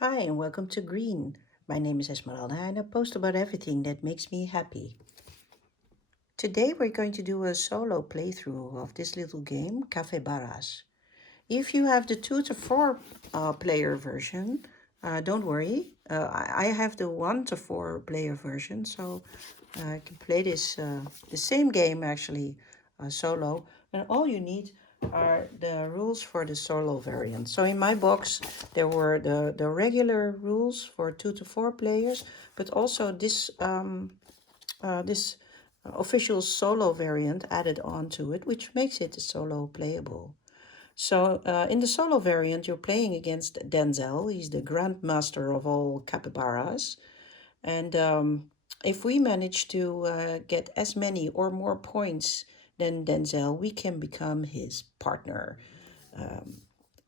Hi and welcome to Green. My name is Esmeralda and I post about everything that makes me happy. Today we're going to do a solo playthrough of this little game, Café Baras. If you have the 2 to 4 player version, don't worry. I have the 1 to 4 player version, so I can play the same game actually solo. And all you need are the rules for the solo variant. So in my box, there were the regular rules for 2 to 4 players, but also this official solo variant added on to it, which makes it solo playable. So in the solo variant, you're playing against Denzel. He's the grandmaster of all capybaras. And if we manage to get as many or more points than Denzel, we can become his partner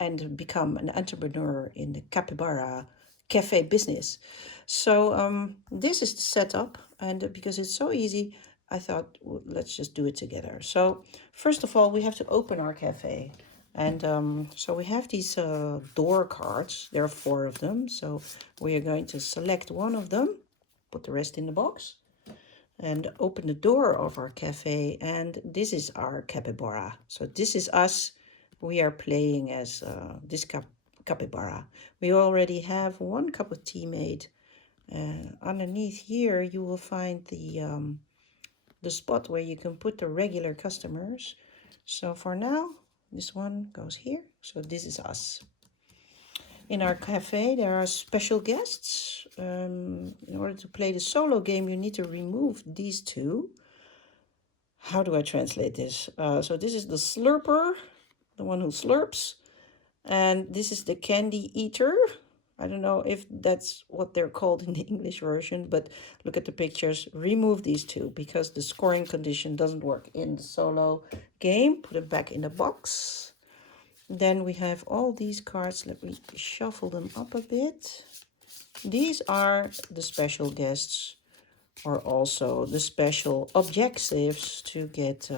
and become an entrepreneur in the capybara cafe business. So this is the setup, and because it's so easy, I thought let's just do it together. So first of all, we have to open our cafe. And so we have these door cards. There are 4 of them. So we are going to select one of them, put the rest in the box, and open the door of our cafe. And this is our capybara. So this is us. We are playing as this capybara. We already have 1 cup of tea made. Underneath here, you will find the spot where you can put the regular customers. So for now, this one goes here. So this is us. In our cafe, there are special guests. In order to play the solo game, you need to remove these 2. How do I translate this? So this is the slurper, the one who slurps. And this is the candy eater. I don't know if that's what they're called in the English version, but look at the pictures. Remove these 2 because the scoring condition doesn't work in the solo game. Put it back in the box. Then we have all these cards. Let me shuffle them up a bit. These are the special guests, or also the special objectives to get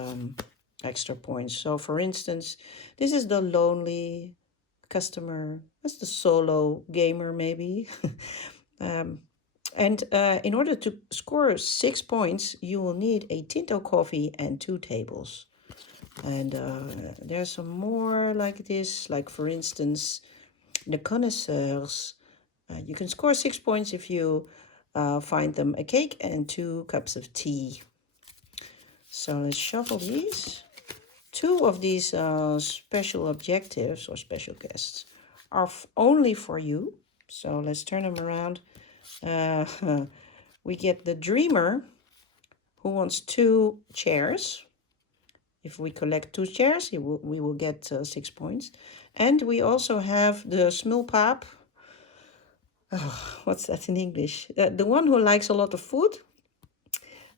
extra points. So for instance, this is the lonely customer. That's the solo gamer maybe. And in order to score 6 points, you will need a Tinto coffee and 2 tables. And there's some more like this, like for instance, the connoisseurs. You can score 6 points if you find them a cake and 2 cups of tea. So let's shuffle these. 2 of these special objectives or special guests are only for you. So let's turn them around. We get the dreamer who wants 2 chairs. If we collect 2 chairs, we will get 6 points. And we also have the smulpaap. Oh, what's that in English? The one who likes a lot of food.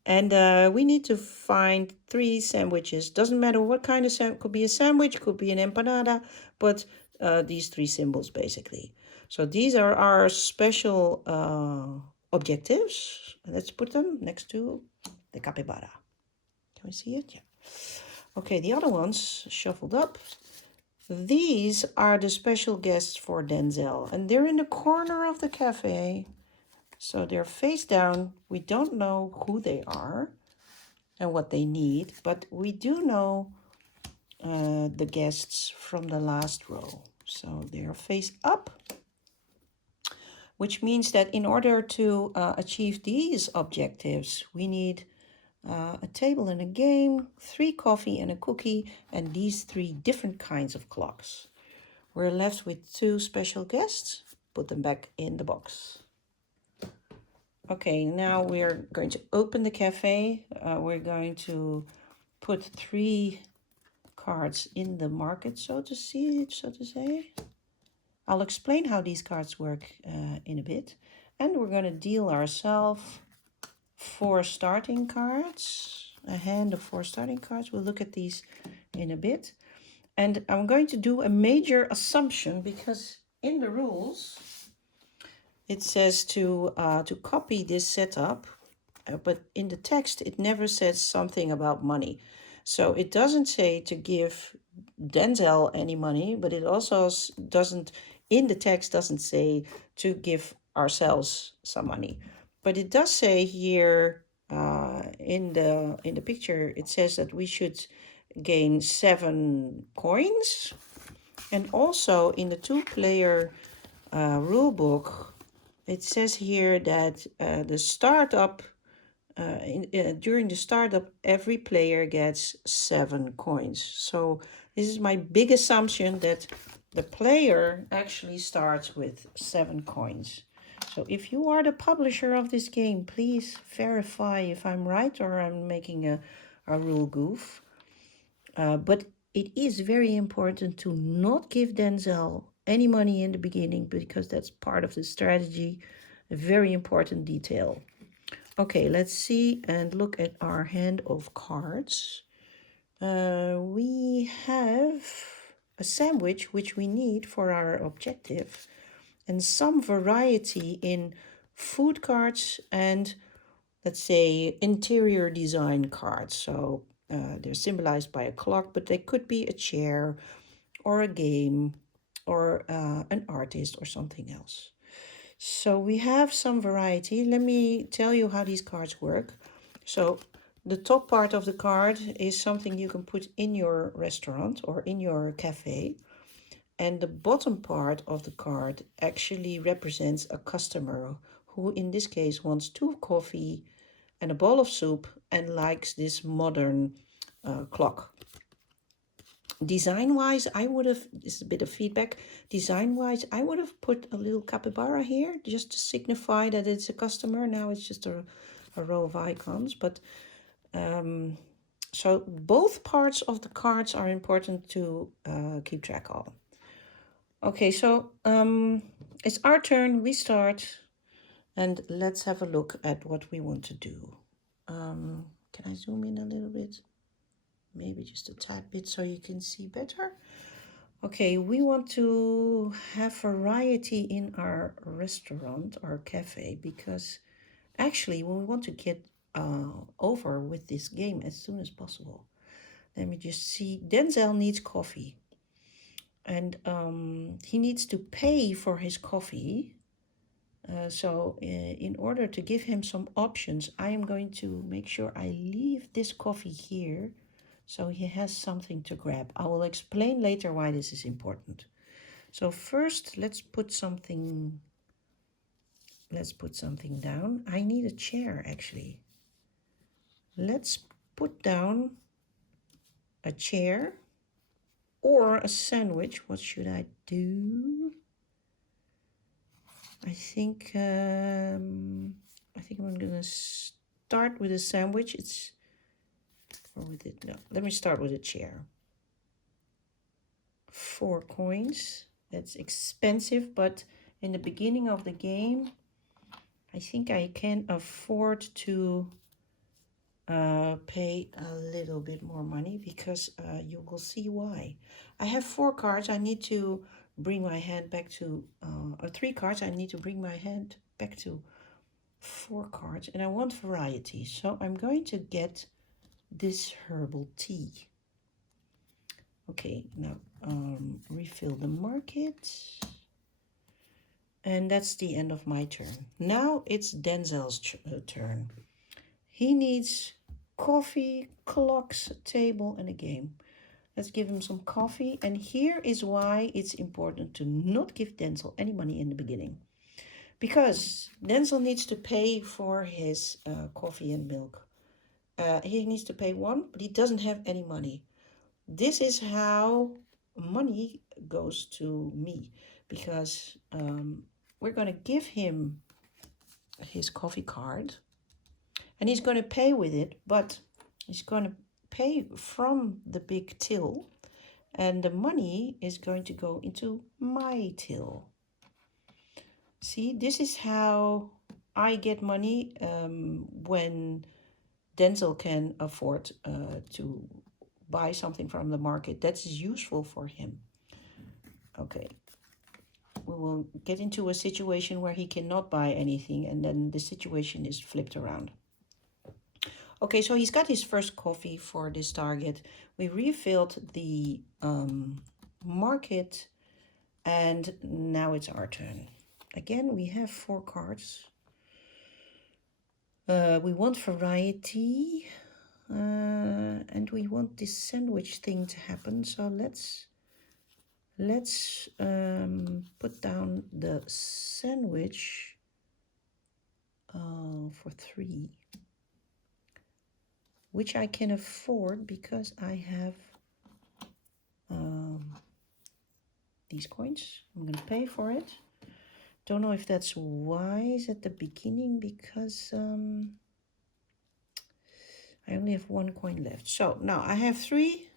And we need to find 3 sandwiches. Doesn't matter what kind of sandwich. Could be a sandwich, could be an empanada, but these 3 symbols basically. So these are our special objectives. Let's put them next to the capybara. Can we see it? Yeah. Okay, the other ones shuffled up. These are the special guests for Denzel, and they're in the corner of the cafe. So they're face down. We don't know who they are and what they need, but we do know the guests from the last row. So they're face up, which means that in order to achieve these objectives, we need a table and a game, 3 coffee and a cookie, and these 3 different kinds of clocks. We're left with 2 special guests. Put them back in the box. Okay, now we're going to open the cafe. We're going to put 3 cards in the market, so to say. I'll explain how these cards work in a bit. And we're going to deal ourselves 4 starting cards, a hand of 4 starting cards. We'll look at these in a bit. And I'm going to do a major assumption because in the rules, it says to copy this setup, but in the text, it never says something about money. So it doesn't say to give Denzel any money, but it also doesn't in the text doesn't say to give ourselves some money, but it does say here in the picture. It says that we should gain 7 coins, and also in the two-player rule book, it says here that the startup during the startup, every player gets 7 coins. So this is my big assumption that the player actually starts with 7 coins. So if you are the publisher of this game, please verify if I'm right or I'm making a rule goof. But it is very important to not give Denzel any money in the beginning, because that's part of the strategy, a very important detail. Okay, let's see and look at our hand of cards. We have a sandwich, which we need for our objective, and some variety in food cards and, let's say, interior design cards. So they're symbolized by a clock, but they could be a chair or a game or an artist or something else. So we have some variety. Let me tell you how these cards work. So the top part of the card is something you can put in your restaurant or in your cafe. And the bottom part of the card actually represents a customer who in this case wants 2 coffee and a bowl of soup and likes this modern clock. Design-wise, I would have, this is a bit of feedback, design-wise, I would have put a little capybara here just to signify that it's a customer. Now it's just a row of icons, but so both parts of the cards are important to keep track of. Okay, so it's our turn, we start, and let's have a look at what we want to do. Can I zoom in a little bit? Maybe just a tad bit so you can see better. Okay, we want to have variety in our restaurant or cafe, because actually we want to get over with this game as soon as possible. Let me just see. Denzel needs coffee, and he needs to pay for his coffee. So in order to give him some options, I am going to make sure I leave this coffee here so he has something to grab. I will explain later why this is important. So first, let's put something down. I need a chair, actually. Let's put down a chair or a sandwich. What should I do? I think I'm gonna start with a sandwich. No, let me start with a chair. 4 coins. That's expensive, but in the beginning of the game, I think I can afford to pay a little bit more money, because you will see why. I have 4 cards. I need to bring my hand back to, or 3 cards. I need to bring my hand back to 4 cards, and I want variety. So I'm going to get this herbal tea. Okay, now refill the market. And that's the end of my turn. Now it's Denzel's turn. He needs coffee, clocks, a table, and a game. Let's give him some coffee. And here is why it's important to not give Denzel any money in the beginning. Because Denzel needs to pay for his coffee and milk. He needs to pay 1, but he doesn't have any money. This is how money goes to me, because we're going to give him his coffee card and he's going to pay with it, but he's going to pay from the big till, and the money is going to go into my till. See, this is how I get money when Denzel can afford to buy something from the market that's useful for him. Okay, we will get into a situation where he cannot buy anything, and then the situation is flipped around. Okay, so he's got his first coffee for this target. We refilled the market, And now it's our turn. Again, we have 4 cards. We want variety, and we want this sandwich thing to happen. So let's put down the sandwich for 3, which I can afford because I have these coins. I'm gonna pay for it. Don't know if that's wise at the beginning because I only have 1 coin left. So now I have 3,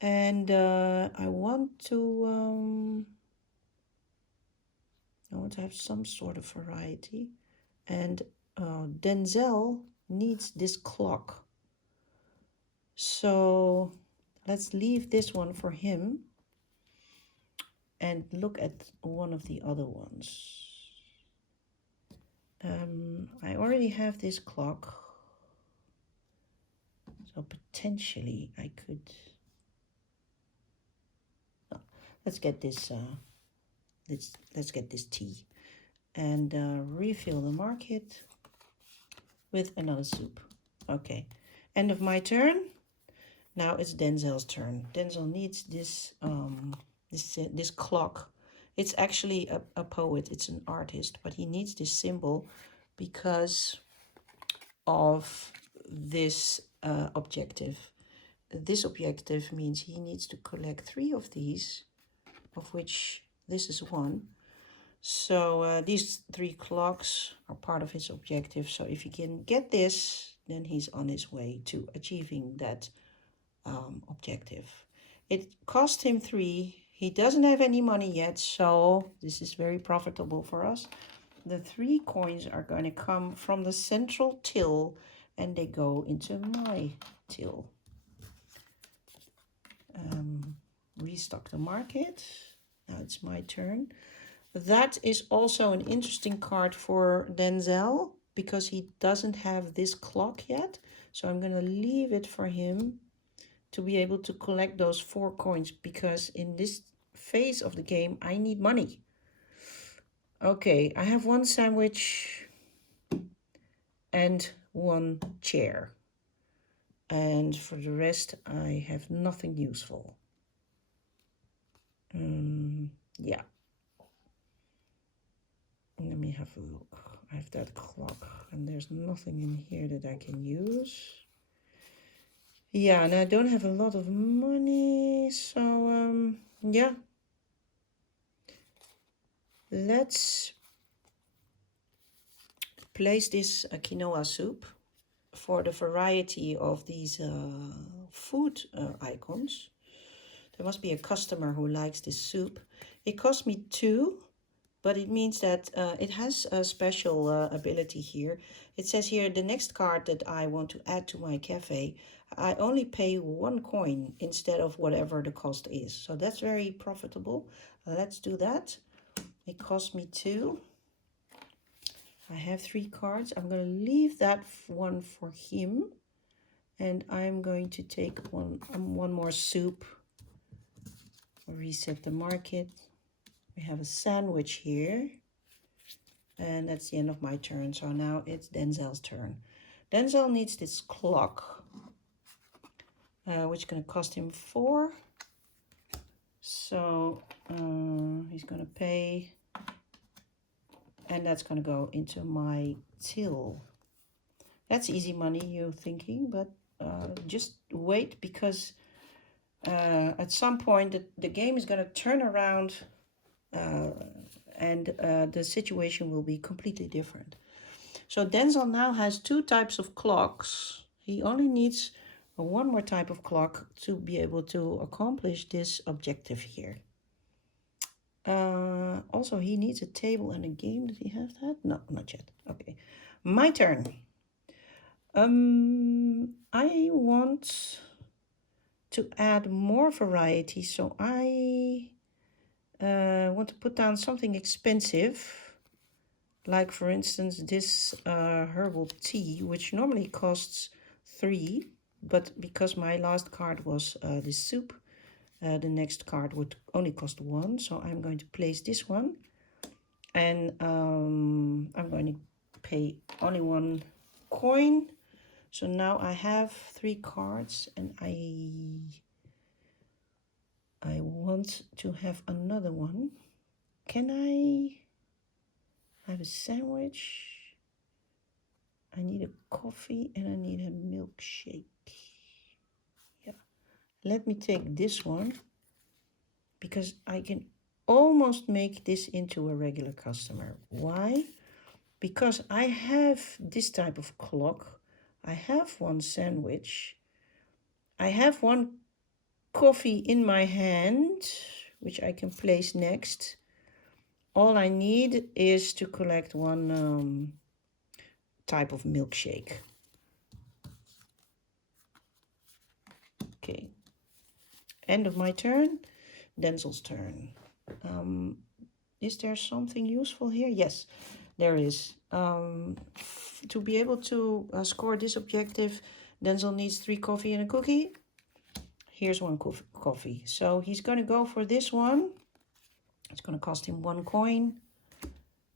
and I want to have some sort of variety. And Denzel needs this clock. So let's leave this one for him and look at one of the other ones. I already have this clock, so potentially I could. Oh, let's get this. Let's get this tea, and refill the market with another soup. Okay, end of my turn. Now it's Denzel's turn. Denzel needs this this clock. It's actually a poet. It's an artist, but he needs this symbol because of this objective. This objective means he needs to collect 3 of these, of which this is 1. So these 3 clocks are part of his objective. So if he can get this, then he's on his way to achieving that objective. It cost him 3. He doesn't have any money yet, so this is very profitable for us. The 3 coins are going to come from the central till, and they go into my till. Restock the market. Now it's my turn. That is also an interesting card for Denzel because he doesn't have this clock yet. So I'm going to leave it for him to be able to collect those 4 coins, because in this phase of the game I need money. Okay, I have 1 sandwich and 1 chair, and for the rest I have nothing useful. Yeah, let me have a look. I have that clock and there's nothing in here that I can use. Yeah, and I don't have a lot of money, so yeah, let's place this quinoa soup for the variety of these food icons. There must be a customer who likes this soup. It cost me 2, but it means that it has a special ability here. It says here, the next card that I want to add to my cafe, I only pay 1 coin instead of whatever the cost is. So that's very profitable. Let's do that. It cost me 2. I have 3 cards. I'm going to leave that one for him. And I'm going to take one more soup. Reset the market. We have a sandwich here. And that's the end of my turn. So now it's Denzel's turn. Denzel needs this clock, which is going to cost him 4. So he's going to pay. And that's going to go into my till. That's easy money, you're thinking, but just wait, because at some point the game is going to turn around and the situation will be completely different. So Denzel now has 2 types of clocks. He only needs 1 more type of clock to be able to accomplish this objective here. Also, he needs a table and a game. Does he have that? No, not yet. Okay, my turn. I want to add more variety, so I want to put down something expensive, like for instance this herbal tea, which normally costs 3, but because my last card was this soup, The next card would only cost 1, so I'm going to place this one, and I'm going to pay only 1 coin. So now I have 3 cards, and I want to have another one. Can I have a sandwich? I need a coffee and I need a milkshake. Yeah, let me take this one because I can almost make this into a regular customer. Why? Because I have this type of clock. I have 1 sandwich. I have 1 coffee in my hand, which I can place next. All I need is to collect 1 type of milkshake. Okay. End of my turn. Denzel's turn. Is there something useful here? Yes, there is. To be able to score this objective, Denzel needs 3 coffee and a cookie. Here's 1 coffee. So he's going to go for this one. It's going to cost him 1 coin,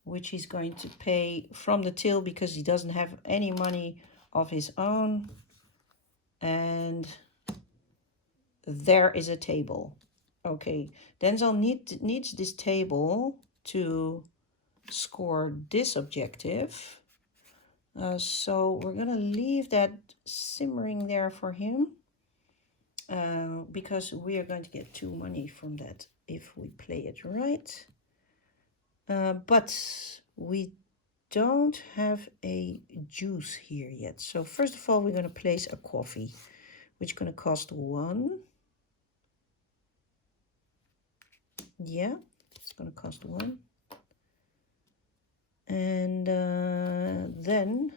which he's going to pay from the till because he doesn't have any money of his own. And there is a table. Okay, Denzel needs this table to score this objective. So we're gonna leave that simmering there for him because we are going to get 2 money from that if we play it right. But we don't have a juice here yet. So first of all, we're gonna place a coffee, which is gonna cost 1. Yeah, it's gonna cost 1. And then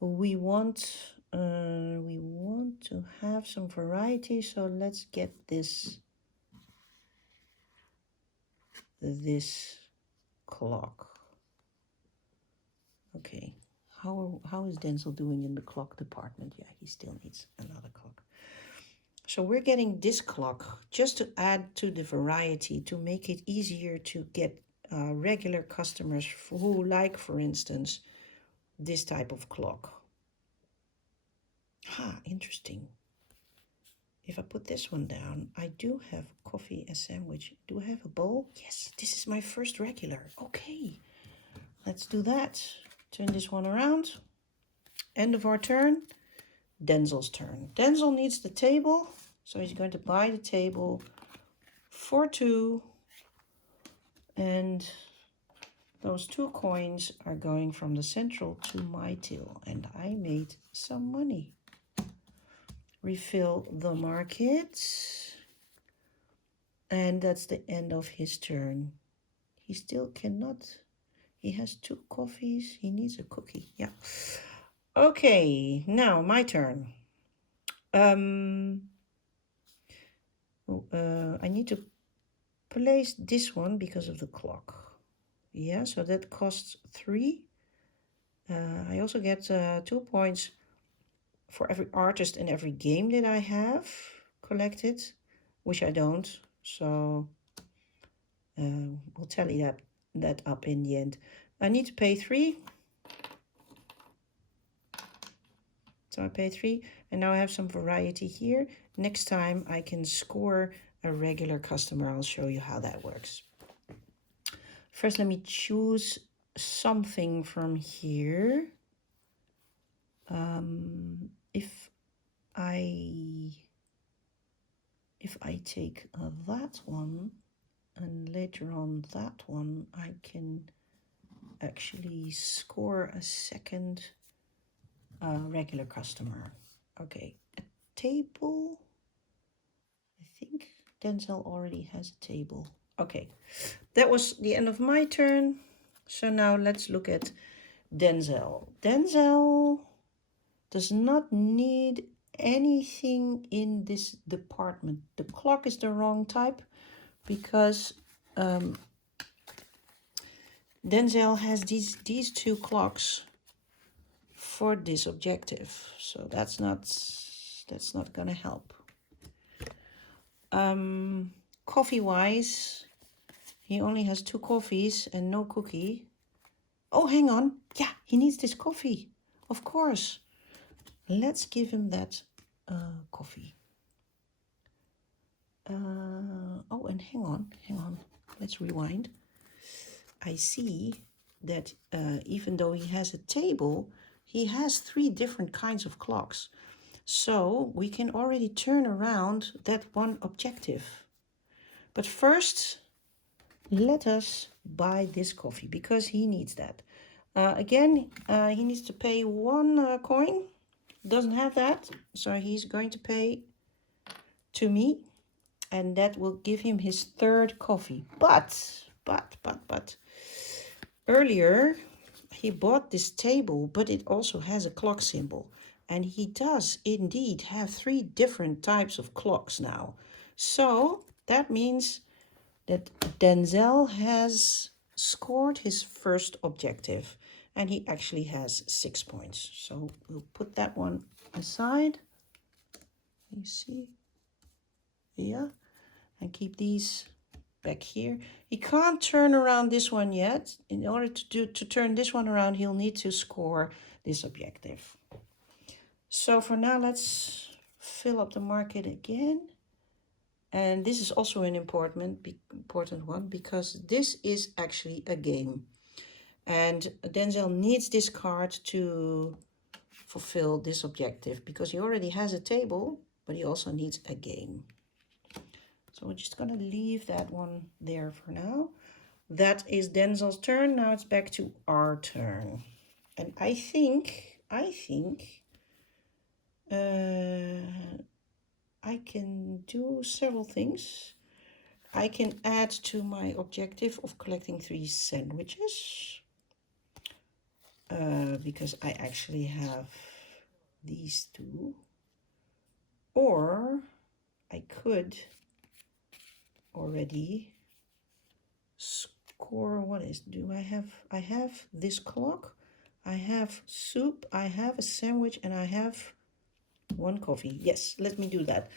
we want to have some variety, so let's get this clock. Okay, how is Denzel doing in the clock department? Yeah, he still needs another clock. So we're getting this clock just to add to the variety, to make it easier to get regular customers who like, for instance, this type of clock. Interesting. If I put this one down, I do have coffee, a sandwich. Do I have a bowl? Yes, this is my first regular. Okay, let's do that. Turn this one around. End of our turn. Denzel's turn. Denzel needs the table, so he's going to buy the table for 2. And those 2 coins are going from the central to my till. And I made some money. Refill the market. And that's the end of his turn. He still cannot. He has 2 coffees. He needs a cookie. Yeah. Okay, now my turn. I need to place this one because of the clock. Yeah, so that costs 3. I also get 2 points for every artist and every game that I have collected, which I don't. So we'll tally that up in the end. I need to pay 3. So I pay 3, and now I have some variety here. Next time I can score a regular customer. I'll show you how that works. First, let me choose something from here. If I take that one, and later on that one, I can actually score a second regular customer. Okay, a table. I think Denzel already has a table. Okay, that was the end of my turn. So now let's look at Denzel. Denzel does not need anything in this department. The clock is the wrong type because Denzel has these 2 clocks for this objective. So that's not gonna help. Coffee-wise, he only has 2 coffees and no cookie. Oh, hang on. Yeah, he needs this coffee. Of course. Let's give him that coffee. Oh, and hang on. Let's rewind. I see that even though he has a table, he has 3 different kinds of clocks. So we can already turn around that one objective. But first, let us buy this coffee because he needs that. Again, he needs to pay 1 coin. Doesn't have that, so he's going to pay to me, and that will give him his 3rd coffee. But earlier he bought this table, but it also has a clock symbol, and he does indeed have 3 different types of clocks now. So that means that Denzel has scored his first objective, and he actually has 6 points. So we'll put that one aside. You see? Yeah. And keep these back here. He can't turn around this one yet. In order to turn this one around, he'll need to score this objective. So for now, let's fill up the market again. And this is also an important one because this is actually a game. And Denzel needs this card to fulfill this objective because he already has a table, but he also needs a game. So we're just gonna leave that one there for now. That is Denzel's turn. Now it's back to our turn. And I think I can do several things. I can add to my objective of collecting 3 sandwiches. Because I actually have these 2. Or I could already score. What is, I have this clock, I have soup, I have a sandwich, and I have 1 coffee. Yes, let me do that.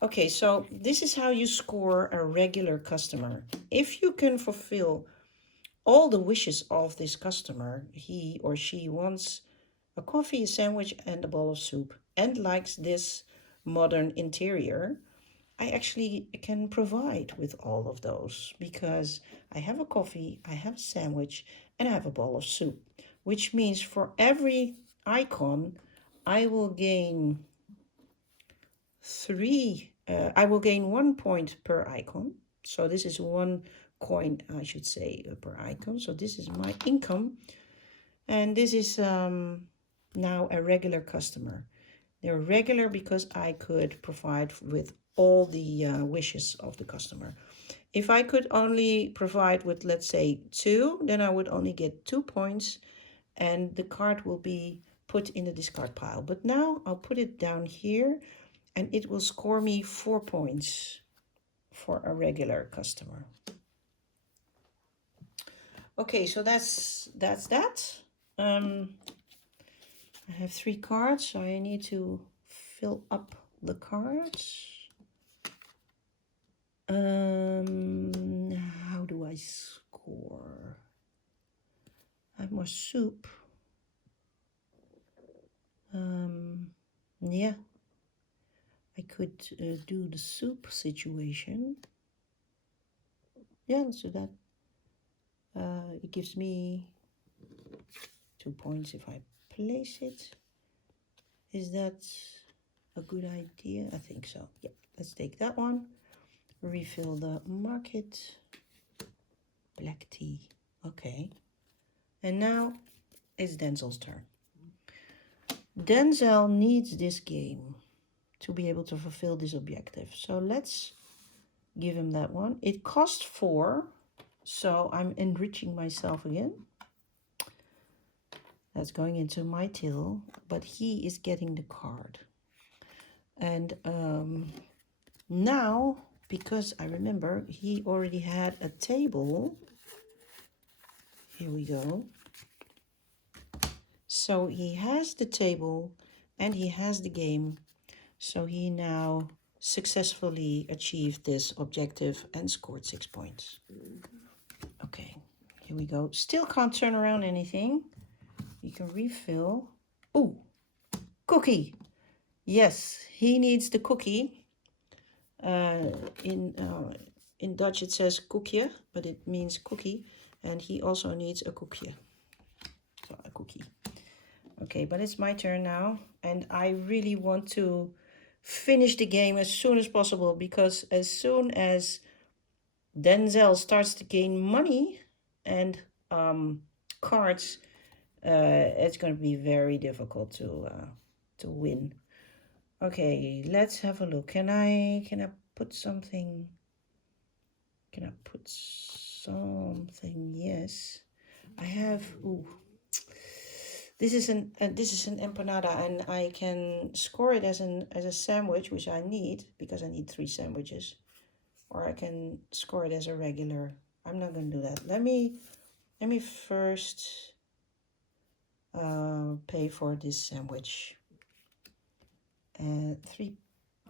Okay, so this is how you score a regular customer. If you can fulfill all the wishes of this customer, he or she wants a coffee, a sandwich, and a bowl of soup, and likes this modern interior, I actually can provide with all of those because I have a coffee, I have a sandwich, and I have a bowl of soup, which means for every icon, I will gain 1 point per icon. So this is 1 coin, I should say, per icon. So this is my income. And this is now a regular customer. They're regular because I could provide with all the wishes of the customer. If I could only provide with, let's say, 2, then I would only get 2 points and the card will be put in the discard pile. But now I'll put it down here and it will score me 4 points for a regular customer. Okay, so that's that. I have 3 cards, so I need to fill up the cards. How do I score? I have more soup. Yeah, I could do the soup situation. Yeah, let's do that. It gives me 2 points if I place it. Is that a good idea? I think so. Yeah, let's take that one. Refill the market. Black tea. Okay. And now it's Denzel's turn. Denzel needs this game to be able to fulfill this objective. So let's give him that one. It cost 4, so I'm enriching myself again. That's going into my till, but he is getting the card. And now, because I remember he already had a table. Here we go. So he has the table and he has the game. So he now successfully achieved this objective and scored 6 points. Okay, here we go. Still can't turn around anything. You can refill. Ooh, cookie. Yes, he needs the cookie. In Dutch it says koekje, but it means cookie. And he also needs a koekje. So a cookie. Okay, but it's my turn now. And I really want to finish the game as soon as possible, because as soon as Denzel starts to gain money and cards, it's going to be very difficult to win. Okay, let's have a look. Can I put something? Can I put something? Yes, I have. Ooh, this is an empanada, and I can score it as a sandwich, which I need because I need 3 sandwiches, or I can score it as a regular. I'm not going to do that. Let me first pay for this sandwich. And I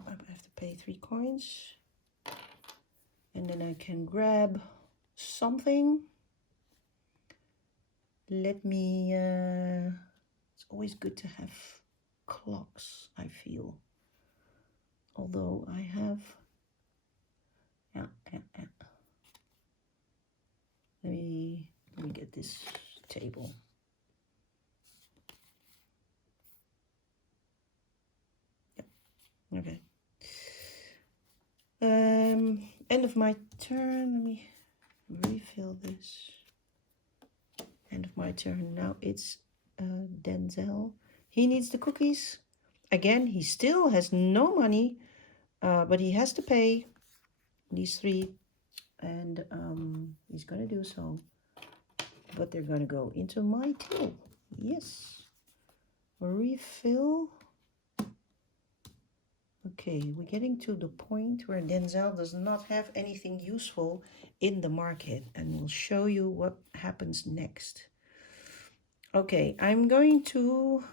have to pay 3 coins, and then I can grab something. Let me. It's always good to have clocks, I feel. Although I have. Yeah. Let me get this table. Yep. Okay. End of my turn. Let me refill this. End of my turn. Now it's Denzel. He needs the cookies. Again, he still has no money, but he has to pay these 3, and he's gonna do so. But they're gonna go into my till. Yes. Refill. Okay, we're getting to the point where Denzel does not have anything useful in the market, and we'll show you what happens next. Okay, I'm going to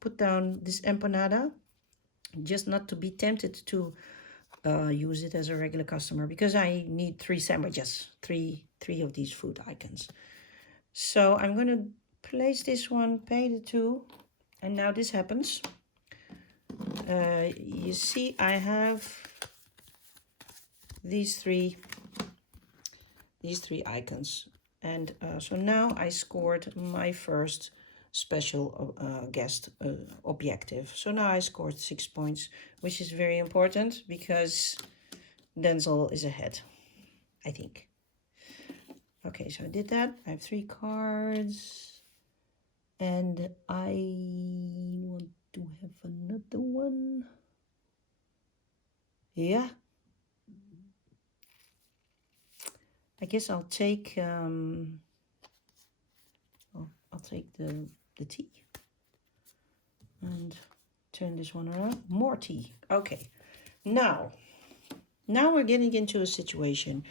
put down this empanada, just not to be tempted to use it as a regular customer, because I need 3 sandwiches, three of these food icons. So I'm going to place this one, pay the 2, and now this happens. You see, I have these three icons, and so now I scored my first special guest objective. So now I scored 6 points, which is very important because Denzel is ahead, I think. Okay, so I did that. I have 3 cards, and I want to have another one. Yeah, I guess I'll take I'll take the tea and turn this one around. More tea. Okay, now we're getting into a situation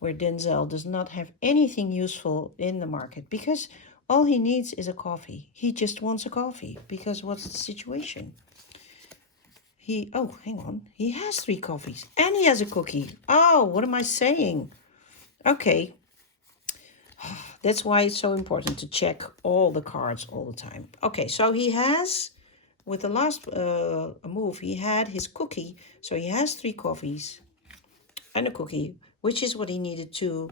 where Denzel does not have anything useful in the market, because all he needs is a coffee. He just wants a coffee, because what's the situation? Oh, hang on. He has 3 coffees and he has a cookie. Oh, what am I saying? Okay. That's why it's so important to check all the cards all the time. Okay, so he has, with the last move, he had his cookie. So he has 3 coffees and a cookie, which is what he needed to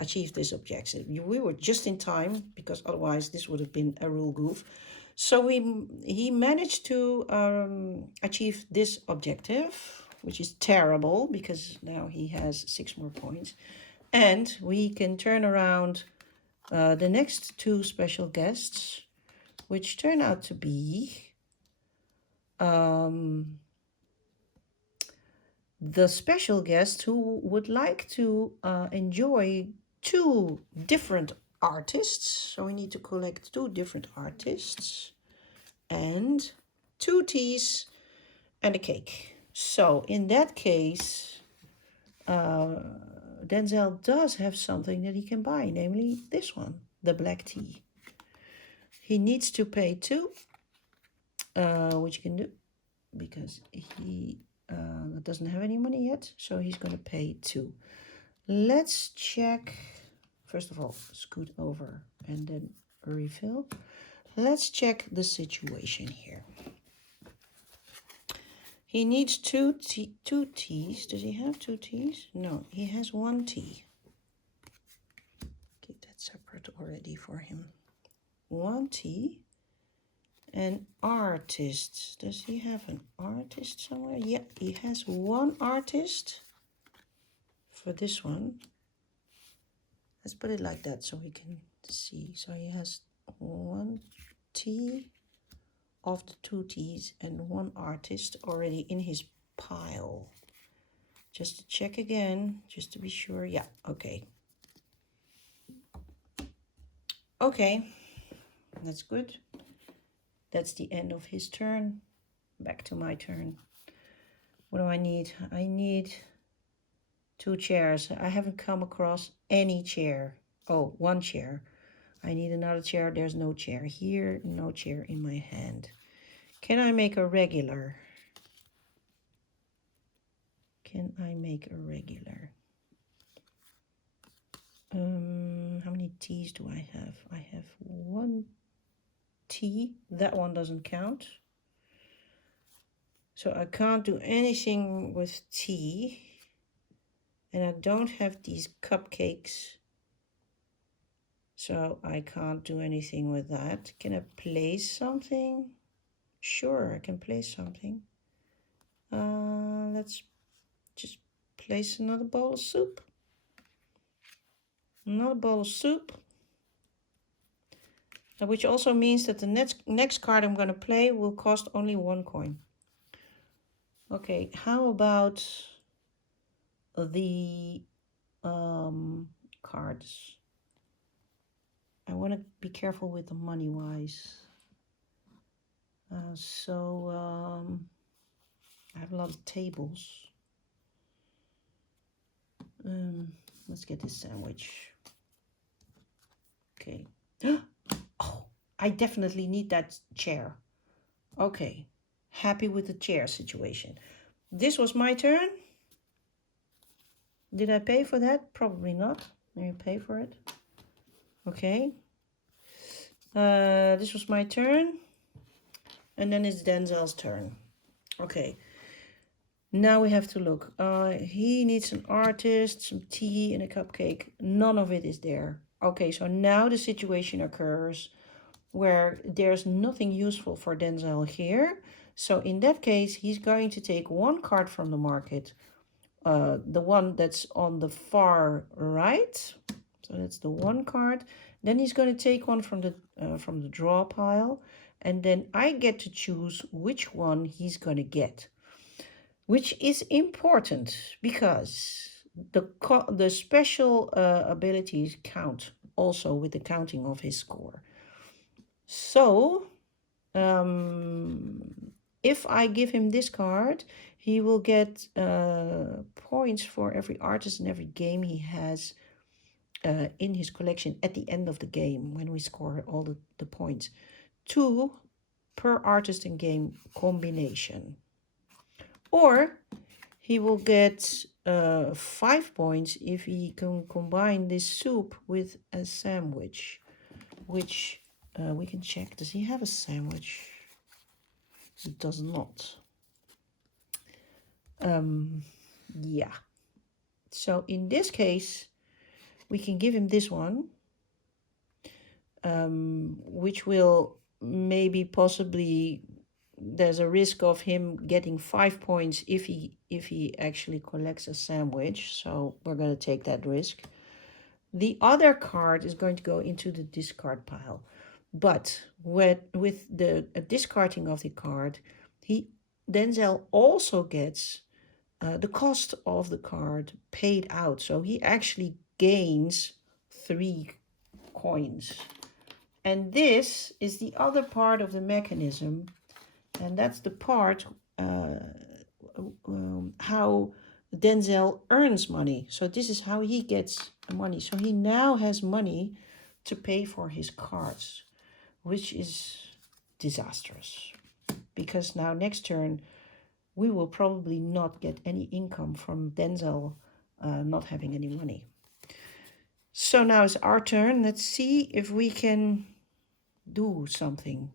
achieve this objective. We were just in time, because otherwise this would have been a rule goof. So he managed to achieve this objective, which is terrible, because now he has 6 more points. And we can turn around the next 2 special guests, which turn out to be the special guest who would like to enjoy 2 different artists. So we need to collect 2 different artists and 2 teas and a cake. So in that case, Denzel does have something that he can buy, namely this one, the black tea. He needs to pay 2, which you can do. because he doesn't have any money yet, so he's going to pay 2. Let's check. First of all, scoot over and then refill. Let's check the situation here. He needs two teas. Does he have 2 teas? No, he has 1 tea. Keep that separate already for him. 1 tea. An artist. Does he have an artist somewhere? Yeah, he has 1 artist for this one. Let's put it like that so we can see. So he has 1 tea of the 2 teas and 1 artist already in his pile. Just to check again, just to be sure. Yeah, okay. Okay, that's good. That's the end of his turn. Back to my turn. What do I need? I need 2 chairs. I haven't come across any chair. Oh, 1 chair. I need another chair. There's no chair here, no chair in my hand. Can I make a regular? Can I make a regular? How many teas do I have? I have 1 tea. That one doesn't count. So I can't do anything with tea. And I don't have these cupcakes. So I can't do anything with that. Can I place something? Sure, I can place something. Let's just place another bowl of soup. Another bowl of soup. Which also means that the next card I'm going to play will cost only 1 coin. Okay, how about the cards? I want to be careful with the money-wise. I have a lot of tables. Let's get this sandwich. Okay. Oh, I definitely need that chair. Okay. Happy with the chair situation. This was my turn. Did I pay for that? Probably not. Let me pay for it. Okay. This was my turn. And then it's Denzel's turn. Okay. Now we have to look. He needs an artist, some tea, and a cupcake. None of it is there. Okay, so now the situation occurs where there's nothing useful for Denzel here. So in that case, he's going to take 1 card from the market, the one that's on the far right. So that's the 1 card. Then he's going to take one from the draw pile, and then I get to choose which one he's going to get, which is important because the special abilities count also with the counting of his score. So if I give him this card, he will get points for every artist and every game he has in his collection at the end of the game when we score all the points. 2 per artist and game combination. Or he will get 5 points if he can combine this soup with a sandwich, which we can check. Does he have a sandwich? He does not. Yeah. So in this case, we can give him this one, which will maybe possibly, there's a risk of him getting 5 points if he actually collects a sandwich. So we're going to take that risk. The other card is going to go into the discard pile. But with the discarding of the card, Denzel also gets the cost of the card paid out. So he actually gains 3 coins. And this is the other part of the mechanism. And that's the part how Denzel earns money. So this is how he gets money. So he now has money to pay for his cards, which is disastrous. Because now next turn, we will probably not get any income from Denzel not having any money. So now it's our turn. Let's see if we can do something.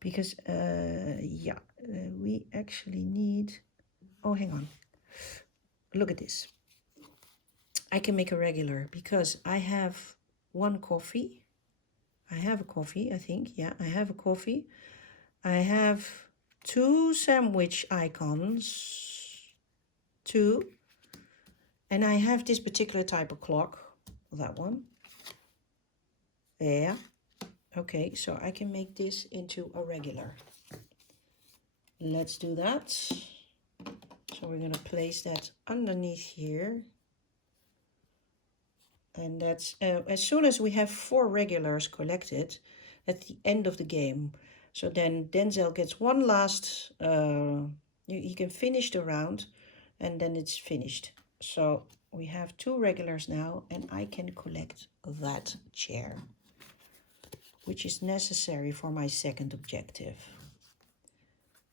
Because, we actually need... Oh, hang on. Look at this. I can make a regular because I have one coffee. I have a coffee, I think. Yeah, I have a coffee. I have 2 sandwich icons. 2. And I have this particular type of clock. That one. Yeah. Okay, so I can make this into a regular. Let's do that. So we're going to place that underneath here. And that's as soon as we have 4 regulars collected at the end of the game. So then Denzel gets one last, he can finish the round and then it's finished. So we have 2 regulars now and I can collect that chair, which is necessary for my second objective.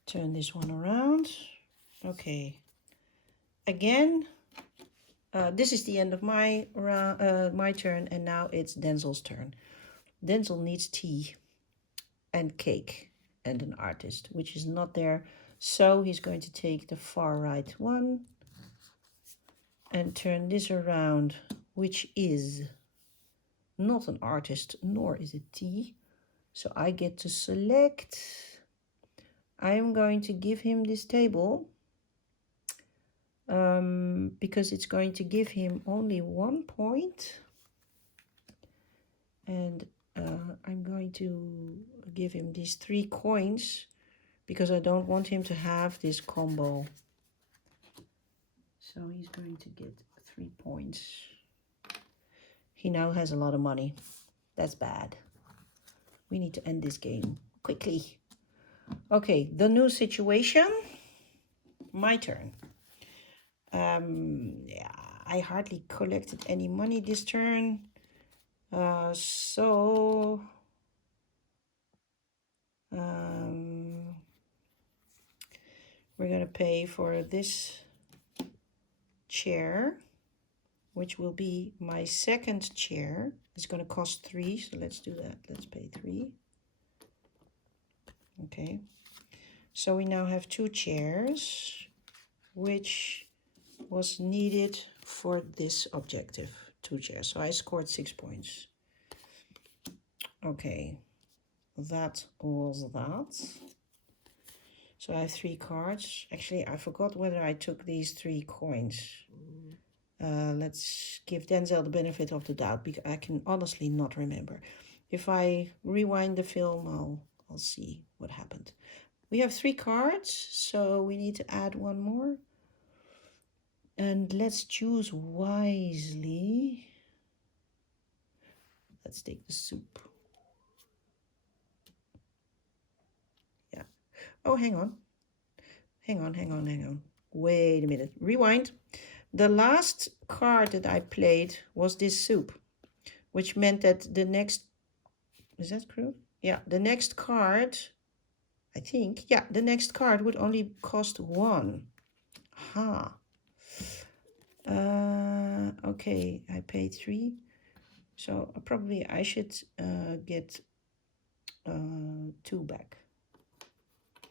Turn this one around. Okay. Again, this is the end of my turn, and now it's Denzel's turn. Denzel needs tea and cake and an artist, which is not there. So he's going to take the far right one and turn this around, which is not an artist, nor is it tea. So I get to select. I am going to give him this table because it's going to give him only 1 point. And I'm going to give him these 3 coins because I don't want him to have this combo. So he's going to get 3 points. He now has a lot of money. That's bad. We need to end this game quickly. Okay, the new situation. My turn. Yeah, I hardly collected any money this turn. So we're going to pay for this chair, which will be my second chair. It's going to cost 3, so let's do that. Let's pay 3. Okay. So we now have 2 chairs, which was needed for this objective. 2 chairs. So I scored 6 points. Okay. That was that. So I have 3 cards. Actually, I forgot whether I took these 3 coins. Let's give Denzel the benefit of the doubt because I can honestly not remember. If I rewind the film, I'll see what happened. We have 3 cards, so we need to add 1 more. And let's choose wisely. Let's take the soup. Yeah. Oh, hang on. Hang on. Wait a minute. Rewind. The last card that I played was this soup, which meant that the next... Is that true? Yeah, the next card... I think, yeah, the next card would only cost 1. Aha. Okay, I paid 3. So probably I should get 2 back.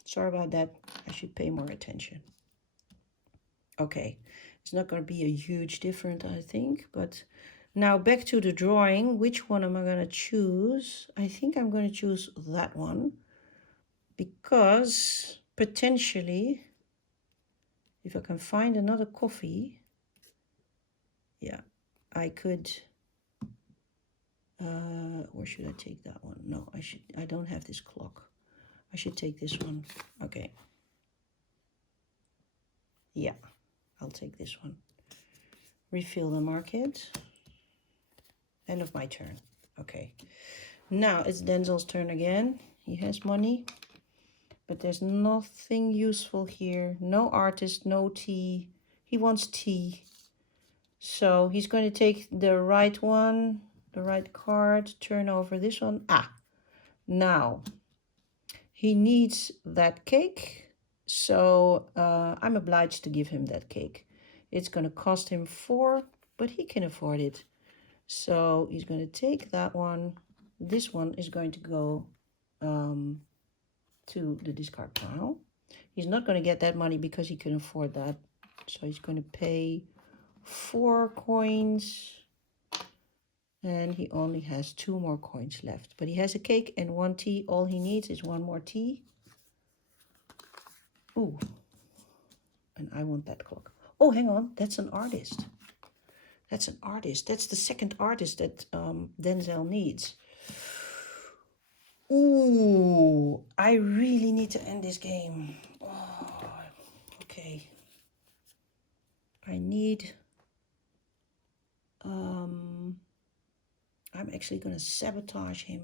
Sorry about that. I should pay more attention. Okay, it's not going to be a huge difference, I think. But now back to the drawing. Which one am I going to choose? I think I'm going to choose that one. Because potentially, if I can find another coffee, yeah, I could, or should I take that one? No, I don't have this clock. I should take this one. Okay. Yeah, I'll take this one. Refill the market. End of my turn. Okay. Now it's Denzel's turn again. He has money. But there's nothing useful here. No artist, no tea. He wants tea. So he's going to take the right one, the right card, turn over this one. Ah, now he needs that cake. So I'm obliged to give him that cake. It's going to cost him 4, but he can afford it. So he's going to take that one. This one is going to go to the discard pile. He's not going to get that money because he can afford that. So he's going to pay 4 coins. And he only has 2 more coins left. But he has a cake and 1 tea. All he needs is 1 more tea. Ooh. And I want that clock. Oh, hang on. That's an artist. That's an artist. That's the second artist that Denzel needs. Ooh, I really need to end this game. Oh, okay. I need... I'm actually going to sabotage him,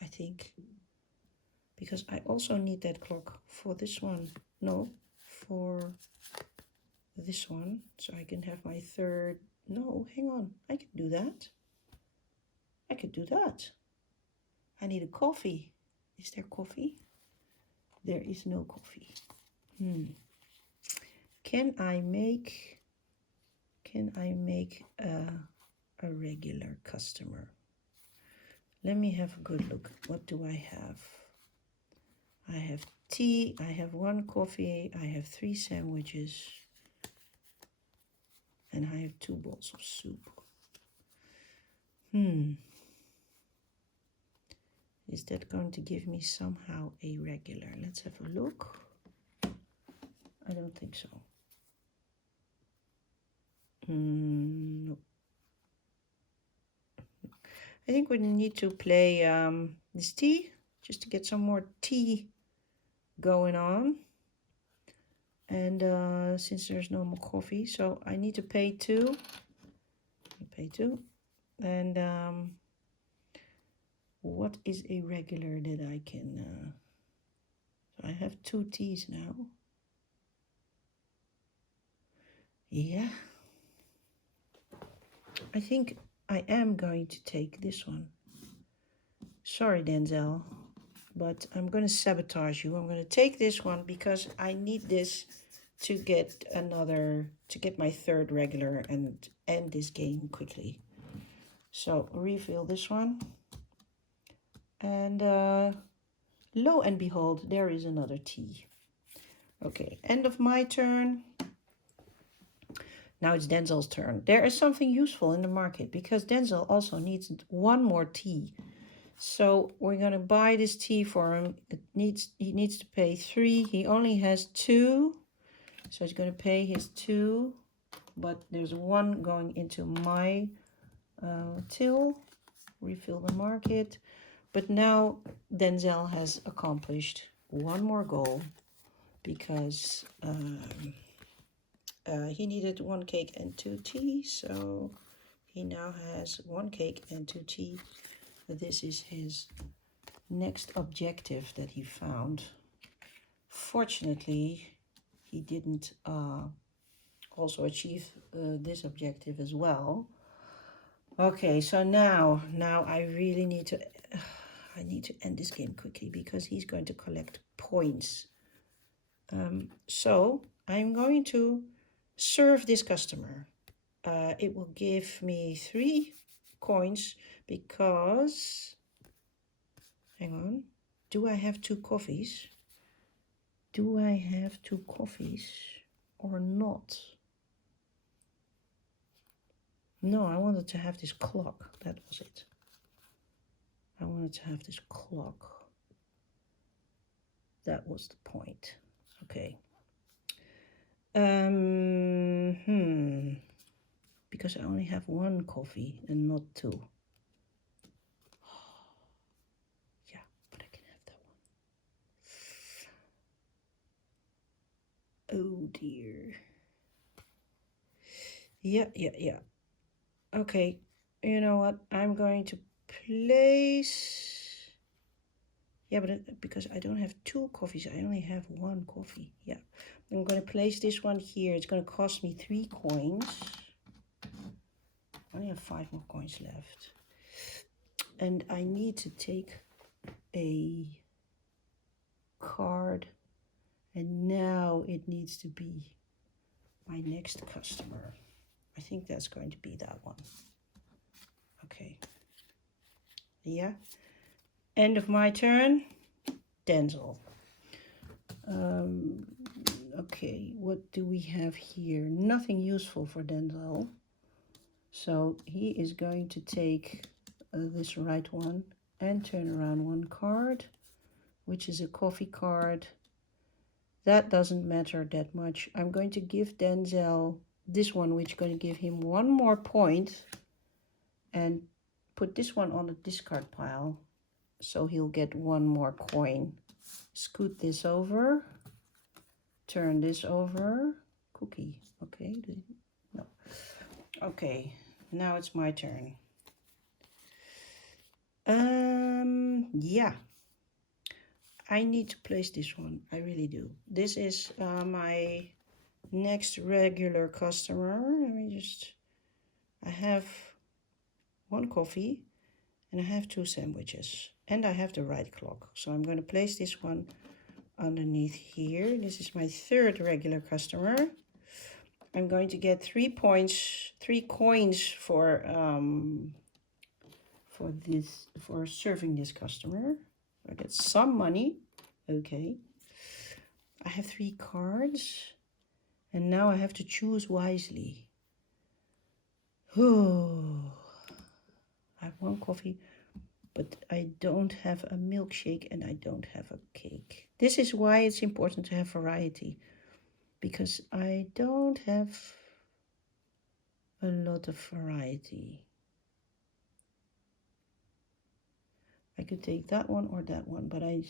I think. Because I also need that clock for this one. No, for this one. So I can have my third... No, hang on. I can do that. I could do that. I need a coffee. Is there coffee? There is no coffee. Can I make a regular customer? Let me have a good look. What do I have? I have tea, I have 1 coffee, I have 3 sandwiches, and I have 2 bowls of soup. Is that going to give me somehow a regular? Let's have a look. I don't think so. No. I think we need to play this tea, just to get some more tea going on. And since there's no more coffee, so I need to pay 2. Pay 2. And what is a regular that I can... so I have 2 teas now. Yeah. I think I am going to take this one. Sorry, Denzel, but I'm going to sabotage you. I'm going to take this one because I need this to get my third regular and end this game quickly. So refill this one. And lo and behold, there is another tea. Okay, end of my turn. Now it's Denzel's turn. There is something useful in the market because Denzel also needs 1 more tea. So we're going to buy this tea for him. He needs to pay 3. He only has 2. So he's going to pay his 2. But there's 1 going into my till. Refill the market. But now Denzel has accomplished 1 more goal because he needed 1 cake and 2 tea. So he now has 1 cake and 2 tea. This is his next objective that he found. Fortunately, he didn't also achieve this objective as well. Okay, so now I really need to end this game quickly because he's going to collect points. So I'm going to serve this customer. It will give me 3 coins because, hang on, do I have 2 coffees? Do I have 2 coffees or not? No, I wanted to have this clock. That was it. I wanted to have this clock. That was the point. Okay. Because I only have 1 coffee and not 2. Yeah, but I can have that one. Oh dear. Yeah. Okay, you know what? I'm going to place... Yeah, but because I don't have 2 coffees, I only have 1 coffee. Yeah, I'm going to place this one here. It's going to cost me 3 coins. I only have 5 more coins left. And I need to take a card And now it needs to be my next customer. I think that's going to be that one. Okay. Yeah. End of my turn. Denzel. Okay, what do we have here? Nothing useful for Denzel. So he is going to take this right one and turn around one card, which is a coffee card. That doesn't matter that much. I'm going to give Denzel this one, which is going to give him one more point, and put this one on the discard pile, so he'll get one more coin. Scoot this over, turn this over. Cookie. Okay. No. Okay, now it's my turn. Yeah, I need to place this one. I really do. This is my next regular customer. Let me just, I have one coffee and I have 2 sandwiches and I have the right clock. So I'm going to place this one underneath here. This is my 3rd regular customer. I'm going to get 3 points, 3 coins for serving this customer. I get some money. Okay. I have 3 cards. And now I have to choose wisely. Oh, I have 1 coffee, but I don't have a milkshake and I don't have a cake. This is why it's important to have variety, because I don't have a lot of variety. I could take that one or that one, but I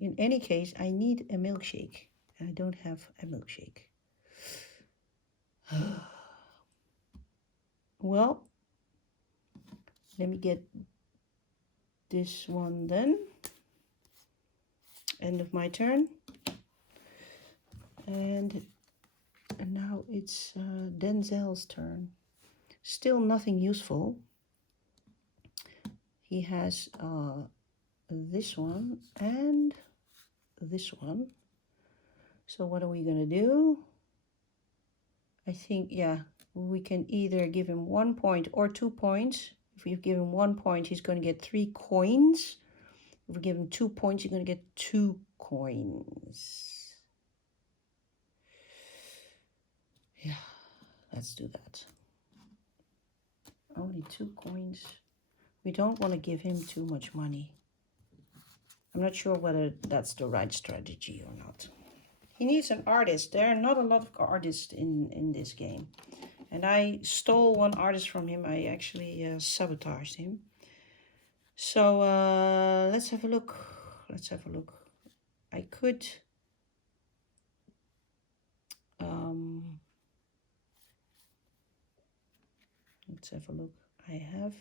in any case, I need a milkshake, and I don't have a milkshake. Well, let me get this one then. End of my turn. And now it's Denzel's turn. Still nothing useful. He has this one and this one. So what are we going to do? I think, yeah, we can either give him 1 point or 2 points. If we give him 1 point, he's going to get 3 coins. If we give him 2 points, he's going to get 2 coins. Yeah, let's do that. Only 2 coins. We don't want to give him too much money. I'm not sure whether that's the right strategy or not. He needs an artist. There are not a lot of artists in this game. And I stole 1 artist from him. I actually sabotaged him. So let's have a look. Let's have a look. I could... let's have a look. I have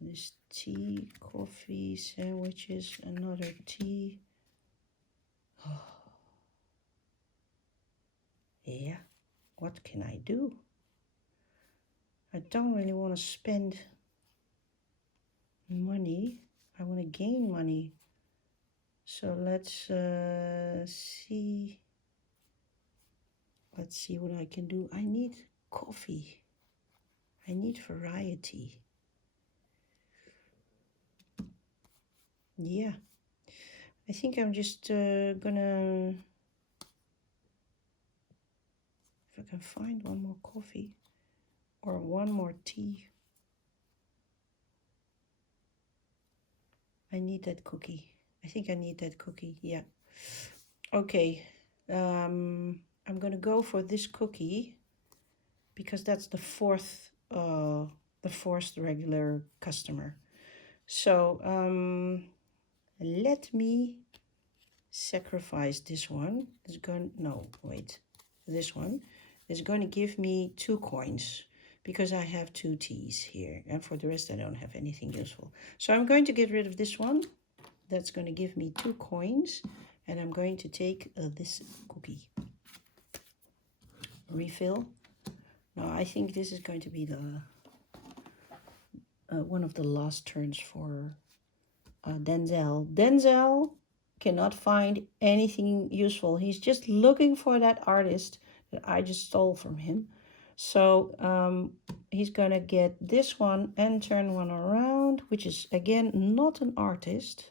this tea, coffee, sandwiches, another tea. Oh. Yeah, what can I do? I don't really want to spend money. I want to gain money. So let's see. Let's see what I can do. I need coffee. I need variety. Yeah. I think I'm just gonna... If I can find 1 more coffee or 1 more tea. I need that cookie. I think I need that cookie. Yeah. Okay. I'm gonna go for this cookie because that's the 4th regular customer. So let me sacrifice this one. It's going... no, wait. This one is going to give me 2 coins because I have 2 teas here, and for the rest I don't have anything useful. So I'm going to get rid of this one. That's going to give me 2 coins, and I'm going to take this cookie. Refill. Now I think this is going to be the one of the last turns for Denzel. Denzel, cannot find anything useful. He's just looking for that artist that I just stole from him. So he's gonna get this one and turn one around, which is again not an artist.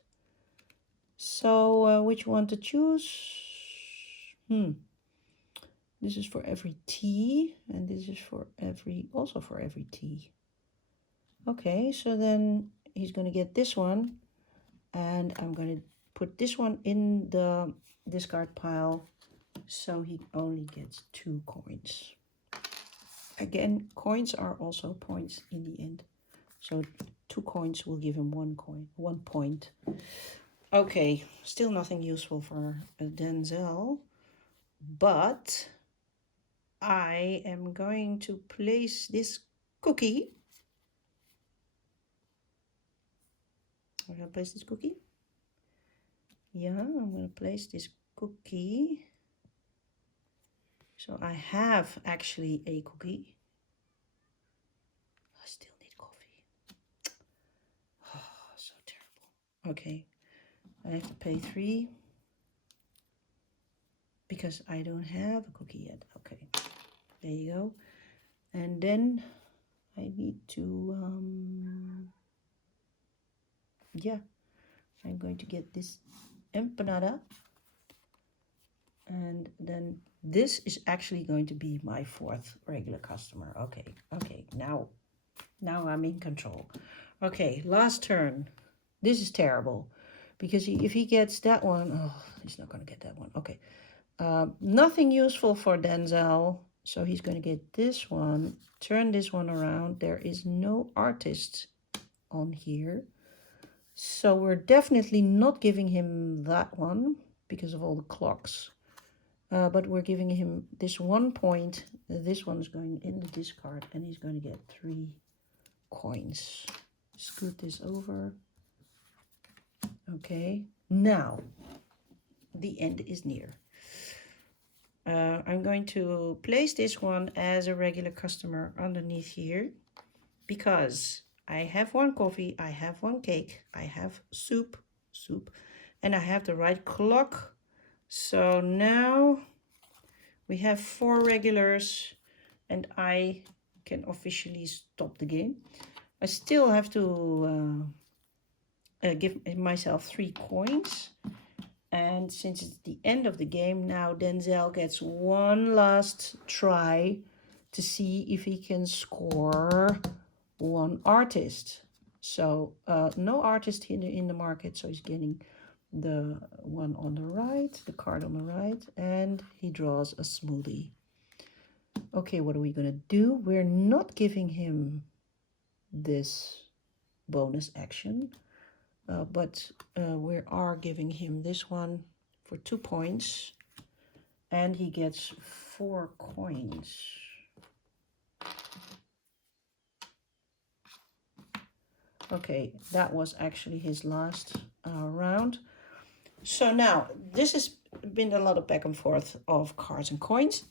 So which one to choose? This is for every T, and this is for also for every T. Okay, so then he's gonna get this one, and I'm gonna put this one in the discard pile, so he only gets 2 coins. Again, coins are also points in the end. So 2 coins will give him 1 point. Okay, still nothing useful for Denzel, but I am going to place this cookie. I'm going to place this cookie. Yeah, I'm going to place this cookie. So I have actually a cookie. I still need coffee. Oh, so terrible. Okay, I have to pay 3 because I don't have a cookie yet. Okay, there you go. And then I need to, yeah, I'm going to get this empanada. And then this is actually going to be my 4th regular customer. Okay, now I'm in control. Okay, last turn. This is terrible because if he gets that one, oh, he's not going to get that one. Okay, nothing useful for Denzel. So he's going to get this one, turn this one around. There is no artist on here. So we're definitely not giving him that one because of all the clocks. But we're giving him this 1 point. This one is going in the discard, and he's going to get 3 coins. Scoot this over. Okay, now the end is near. I'm going to place this one as a regular customer underneath here because I have 1 coffee, I have 1 cake, I have soup, and I have the right clock. So now we have 4 regulars and I can officially stop the game. I still have to give myself 3 coins. And since it's the end of the game now, Denzel gets 1 last try to see if he can score 1 artist. So no artist in the market, so he's getting the one on the right, the card on the right, and he draws a smoothie. Okay, what are we gonna do? We're not giving him this bonus action, but we are giving him this one for 2 points, and he gets 4 coins. Okay, that was actually his last round. So now, this has been a lot of back and forth of cards and coins.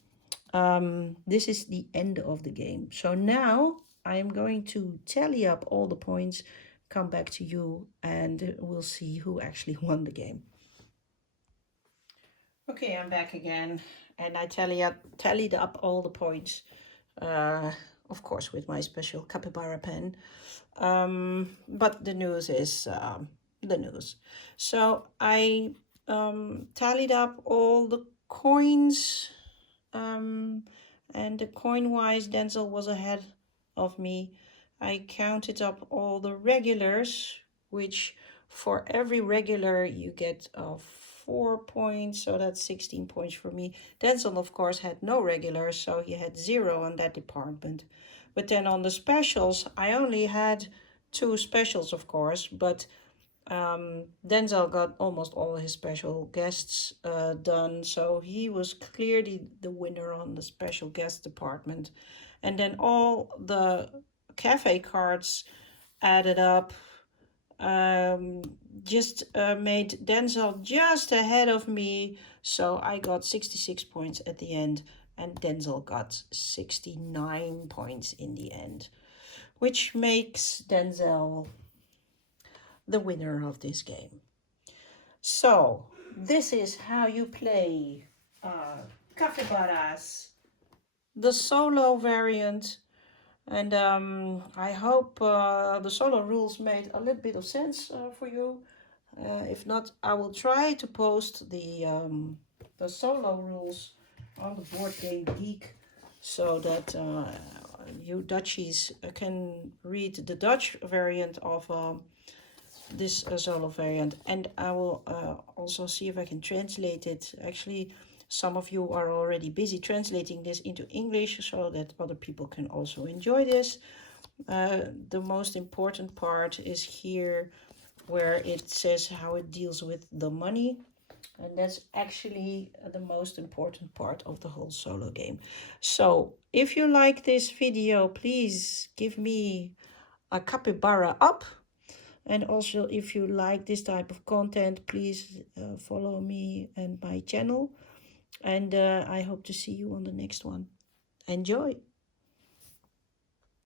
This is the end of the game. So now I'm going to tally up all the points, come back to you, and we'll see who actually won the game. Okay, I'm back again, and I tallied up all the points, of course with my special capybara pen. But the news is the news. So I tallied up all the coins, and the coin-wise, Denzel was ahead of me. I counted up all the regulars, which for every regular you get 4 points, so that's 16 points for me. Denzel, of course, had no regulars, so he had 0 on that department. But then on the specials, I only had 2 specials, of course, but Denzel got almost all his special guests done, so he was clearly the winner on the special guest department. And then all the cafe cards added up just made Denzel just ahead of me, so I got 66 points at the end, and Denzel got 69 points in the end, which makes Denzel the winner of this game. So, this is how you play Café Baras, the solo variant. And I hope the solo rules made a little bit of sense for you. If not, I will try to post the solo rules on the Board Game Geek so that you Dutchies can read the Dutch variant of this solo variant, and I will also see if I can translate it. Actually, some of you are already busy translating this into English so that other people can also enjoy this. The most important part is here where it says how it deals with the money, and that's actually the most important part of the whole solo game. So if you like this video, please give me a capybara up. And also, if you like this type of content, please follow me and my channel. And I hope to see you on the next one. Enjoy!